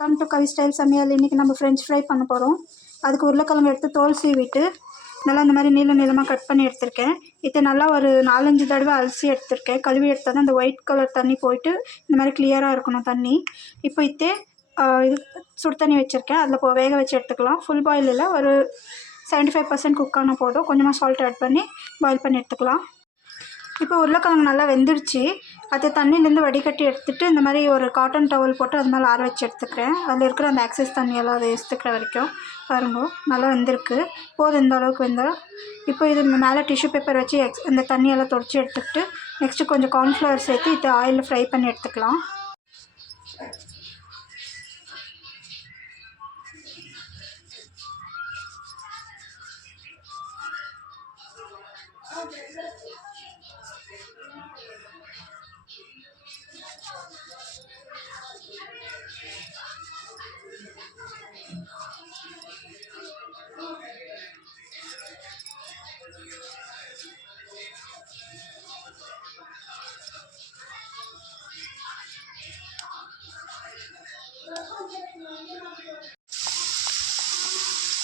Welcome to Kavi style சமையல். இன்றைக்கி நம்ம ஃப்ரெஞ்ச் ஃப்ரை பண்ண போகிறோம். அதுக்கு உருளைக்கிழங்கு எடுத்து தோல் சீவிட்டு நல்லா இந்த மாதிரி நீளமாக கட் பண்ணி எடுத்திருக்கேன். இதை நல்லா ஒரு 4-5 தடவை அலசி எடுத்திருக்கேன். கழுவி எடுத்தால் தான் அந்த ஒயிட் கலர் தண்ணி போயிட்டு இந்த மாதிரி கிளியராக இருக்கணும் தண்ணி. இப்போ இது சுடு தண்ணி வச்சுருக்கேன். அதில் வேக வச்சு எடுத்துக்கலாம். ஃபுல் பாயில் ஒரு 75% குக் ஆனால் போதும். கொஞ்சமாக சால்ட் ஆட் பண்ணி பாயில் பண்ணி எடுத்துக்கலாம். இப்போ உருளைக்கிழங்கு நல்லா வெந்துடுச்சு. அது தண்ணியிலேருந்து வடிகட்டி எடுத்துகிட்டு இந்த மாதிரி ஒரு காட்டன் டவல் போட்டு அது மேலே ஆற வச்சு எடுத்துக்கிறேன். அதில் இருக்கிற அந்த எக்ஸஸ் தண்ணியெல்லாம் அதை எடுத்துக்கிற வரைக்கும் பாருங்க நல்லா வெந்திருக்கு. போதும் இந்த அளவுக்கு வெந்தால். இப்போ இது மேலே டிஷ்யூ பேப்பர் வச்சு இந்த தண்ணியெல்லாம் தொடச்சி எடுத்துக்கிட்டு நெக்ஸ்ட்டு கொஞ்சம் கார்ன்ஃப்ளவர் சேர்த்து இதை ஆயிலில் ஃப்ரை பண்ணி எடுத்துக்கலாம்.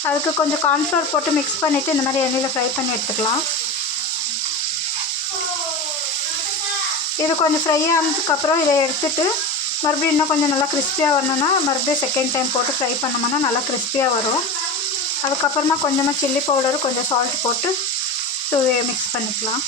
அதுக்கு கொஞ்சம் கார்ன்ஃப்ளவர் போட்டு மிக்ஸ் பண்ணிவிட்டு இந்த மாதிரி எண்ணெயில் ஃப்ரை பண்ணி எடுத்துக்கலாம். இது கொஞ்சம் ஃப்ரை ஆனதுக்கப்புறம் இதை எடுத்துகிட்டு மறுபடியும் இன்னும் கொஞ்சம் நல்லா கிறிஸ்பியாக வரணுன்னா மறுபடியும் செகண்ட் டைம் போட்டு ஃப்ரை பண்ணோம்னா நல்லா கிறிஸ்பியாக வரும். அதுக்கப்புறமா கொஞ்சமாக சில்லி பவுடரு கொஞ்சம் சால்ட் போட்டு மிக்ஸ் பண்ணிக்கலாம்.